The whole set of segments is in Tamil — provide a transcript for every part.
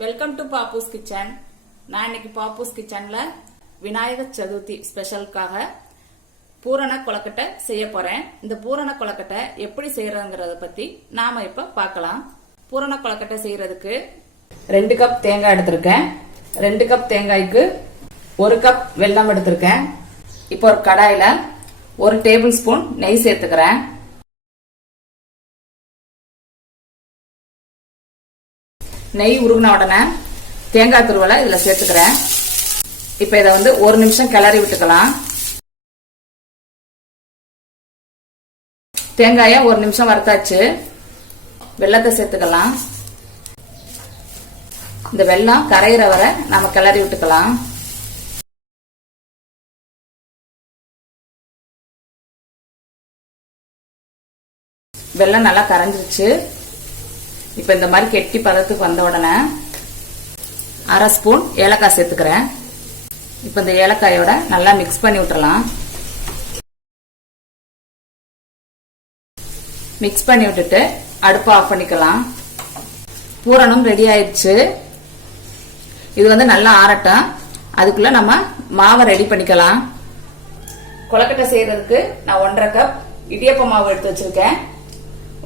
Welcome to Pappu's kitchen. நான் இன்னைக்கு பாப்பூஸ் கிச்சன்ல விநாயகர் சதுர்த்தி ஸ்பெஷலுக்காக பூரண கொழுக்கட்டை செய்ய போறேன். இந்த பூரண கொழுக்கட்டை எப்படி செய்யறதுங்கறத பத்தி நாம இப்ப பார்க்கலாம். பூரண கொழுக்கட்டை செய்யறதுக்கு 2 கப் தேங்காய் எடுத்திருக்கேன். 2 கப் தேங்காய்க்கு 1 கப் வெல்லம் எடுத்திருக்கேன். இப்போ ஒரு கடாயில 1 டேபிள் ஸ்பூன் நெய் சேர்த்துக்கிறேன். நெய் உருகின உடனே தேங்காய் துருவலை இதுல சேர்த்துக்கிறேன். இப்ப இதை 1 நிமிஷம் கிளறி விட்டுக்கலாம். தேங்காய 1 நிமிஷம் வறுத்தாச்சு. வெல்லத்தை சேர்த்துக்கலாம். இந்த வெல்லம் கரையிற வரை நாம கிளறி விட்டுக்கலாம். வெல்லம் நல்லா கரைஞ்சிருச்சு. இப்ப இந்த மாதிரி கெட்டி பதத்துக்கு வந்த உடனே 1/2 ஸ்பூன் ஏலக்காய் சேர்த்துக்கிறேன். இப்ப இந்த ஏலக்காயோட நல்லா மிக்ஸ் பண்ணி விட்டுறலாம். மிக்ஸ் பண்ணி விட்டுட்டு அடுப்பை ஆஃப் பண்ணிக்கலாம். பூரணம் ரெடி ஆயிடுச்சு. இது நல்லா ஆறட்டும். அதுக்குள்ள நம்ம மாவை ரெடி பண்ணிக்கலாம். கொழுக்கட்டை செய்யறதுக்கு நான் 1/2 கப் இடியப்ப மாவு எடுத்து வச்சிருக்கேன்.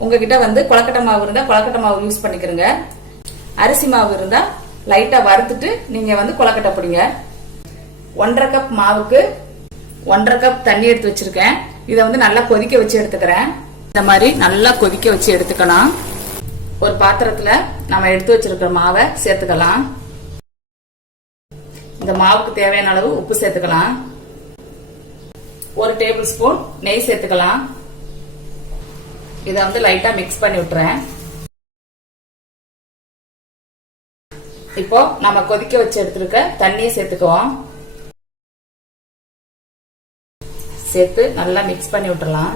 உங்ககிட்ட கொழுக்கட்டை மாவு இருந்தா கொழுக்கட்டை மாவு யூஸ் பண்ணிக்கிறங்க. அரிசி மாவு இருந்தா லைட்டா வறுத்துட்டு நீங்க கொழுக்கட்டை பிடிங்க. 1/2 கப் மாவுக்கு 1/2 கப் தண்ணி எடுத்து வச்சிருக்கேன். இதை நல்லா கொதிக்க வச்சு எடுத்துக்கிறேன். இந்த மாதிரி நல்லா கொதிக்க வச்சு எடுத்துக்கணும். ஒரு பாத்திரத்துல நம்ம எடுத்து வச்சிருக்கிற மாவை சேர்த்துக்கலாம். இந்த மாவுக்கு தேவையான அளவு உப்பு சேர்த்துக்கலாம். 1 டேபிள் ஸ்பூன் நெய் சேர்த்துக்கலாம். இதை லைட்டா மிக்ஸ் பண்ணி விட்டுறேன். இப்போ நம்ம கொதிக்க வச்சு எடுத்துருக்க தண்ணியை சேர்த்துக்குவோம். சேர்த்து நல்லா மிக்ஸ் பண்ணி விட்டுறலாம்.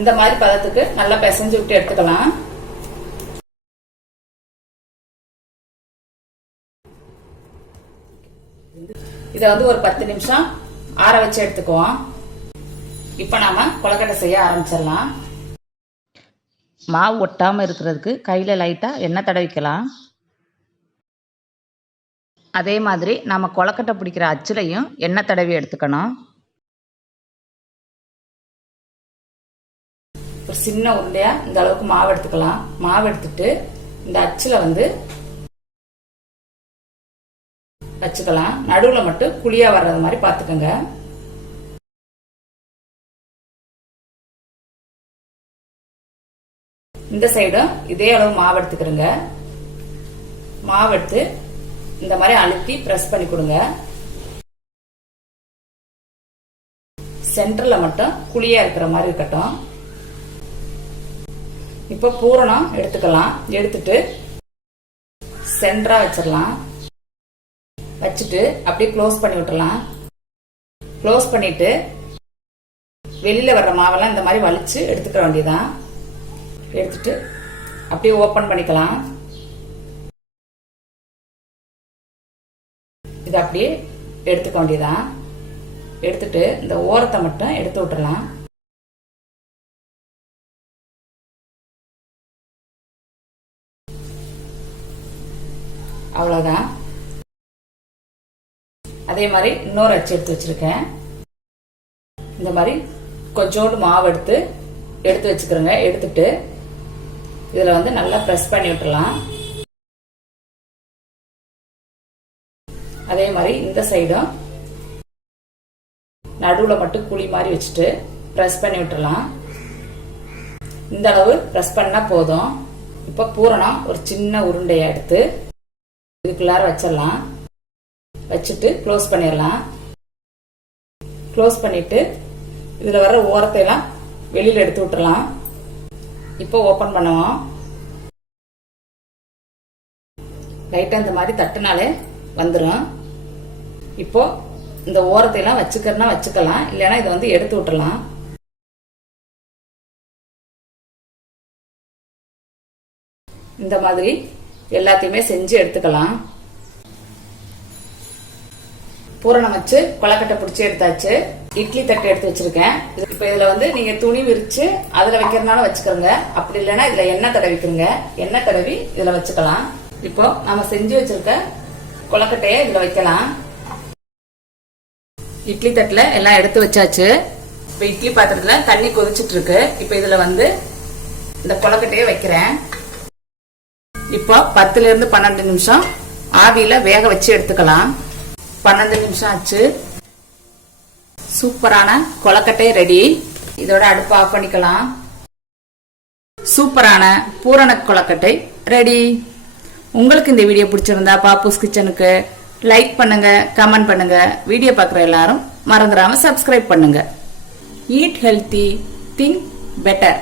இந்த மாதிரி பதத்துக்கு நல்லா பிசைஞ்சு விட்டு எடுத்துக்கலாம். இதை ஒரு 10 நிமிஷம் ஆற வச்சு எடுத்துக்குவோம். இப்ப நாம கொழுக்கட்டை செய்ய ஆரம்பிச்சிடலாம். மாவு ஒட்டாம இருக்கிறதுக்கு கையில லைட்டா எண்ணெய் தடவிக்கலாம். அதே மாதிரி நாம கொழுக்கட்டை பிடிக்கிற அச்சுலையும் எண்ணெய் தடவி எடுத்துக்கணும். ஒரு சின்ன உருண்டையா இந்த அளவுக்கு மாவு எடுத்துக்கலாம். மாவு எடுத்துட்டு இந்த அச்சுல வச்சுக்கலாம். நடுவுல மட்டும் குழியா வர்றது மாதிரி பாத்துக்கோங்க. இந்த சைடும் இதே அளவு மாவு எடுத்துக்கிறங்க. மாவு எடுத்து இந்த மாதிரி அழுத்தி பிரஸ் பண்ணி கொடுங்க. சென்டர்ல மட்டும் குழியா இருக்கிற மாதிரி இருக்கட்டும். இப்ப பூரணம் எடுத்துக்கலாம். எடுத்துட்டு சென்டரா வச்சிடலாம். வச்சுட்டு அப்படியே க்ளோஸ் பண்ணி விட்டுறலாம். க்ளோஸ் பண்ணிட்டு வெளியில வர்ற மாவெல்லாம் இந்த மாதிரி வலிச்சு எடுத்துக்க வேண்டியதான். எடுத்துட்டு அப்படியே ஓபன் பண்ணிக்கலாம். இது அப்படியே எடுத்துக்க வேண்டியதான். எடுத்துட்டு இந்த ஓரத்தை மட்டும் எடுத்து விட்டுறலாம். அவ்வளவுதான். அதே மாதிரி இன்னொரு அச்சு எடுத்து வச்சிருக்கேன். இந்த மாதிரி கொஞ்சோண்டு மாவு எடுத்து வச்சுக்கிறேங்க. எடுத்துட்டு இதுல நல்லா பிரஸ் பண்ணி விட்டுறலாம். அதே மாதிரி இந்த சைடும் நடுவுல மட்டும் குழி மாதிரி வச்சுட்டு பிரஸ் பண்ணி விட்டுறலாம். இந்த அளவு பிரஸ் பண்ணா போதும். இப்ப பூரணம் ஒரு சின்ன உருண்டையா எடுத்து இதுக்குள்ளார வச்சிடலாம். வச்சுட்டு க்ளோஸ் பண்ணிடலாம். க்ளோஸ் பண்ணிட்டு இதுல வர ஓரத்தை எல்லாம் வெளியில எடுத்து விட்டுறலாம். இப்போ ஓபன் பண்ணுவோம். லைட்டா இந்த மாதிரி தட்டுனாலே வந்துடும். இப்போ இந்த ஓரத்தை எல்லாம் வச்சுக்கிறனா வச்சுக்கலாம். இல்லைன்னா இதை எடுத்து விட்டுறலாம். இந்த மாதிரி எல்லாத்தையுமே செஞ்சு எடுத்துக்கலாம். பூரணம் வச்சு கொலக்கட்டை பிடிச்சி எடுத்தாச்சு. இட்லி தட்டு எடுத்து வச்சிருக்கேன். இப்ப இதுல வந்து நீங்க துணி விரிச்சு அதுல வைக்கிறதுனால வச்சுக்கோங்க. அப்படி இல்லைன்னா இதுல எண்ணெய் தடவிக்குங்க. எண்ணெய் தடவி இதுல வச்சுக்கலாம். இப்போ நம்ம செஞ்சு வச்சிருக்க கொலக்கட்டைய இதுல வைக்கலாம். இட்லி தட்டுல எல்லாம் எடுத்து வச்சாச்சு. இப்ப இட்லி பாத்திரத்துல தண்ணி கொதிச்சிட்டு இருக்கு. இப்ப இதுல வந்து இந்த கொலக்கட்டைய வைக்கிறேன். இப்போ 10 இருந்து 12 நிமிஷம் ஆவியில வேக வச்சு எடுத்துக்கலாம். 12 நிமிஷம் ஆச்சு. சூப்பரான கொலக்கட்டை ரெடி. இதோட அடுப்பு ஆஃப் பண்ணிக்கலாம். சூப்பரான பூரண கொலக்கட்டை ரெடி. உங்களுக்கு இந்த வீடியோ பிடிச்சிருந்தா பாப்பூஸ் கிச்சனுக்கு லைக் பண்ணுங்க, கமெண்ட் பண்ணுங்க. வீடியோ பார்க்குற எல்லாரும் மறந்துடாம சப்ஸ்கிரைப் பண்ணுங்க. Eat healthy, think better.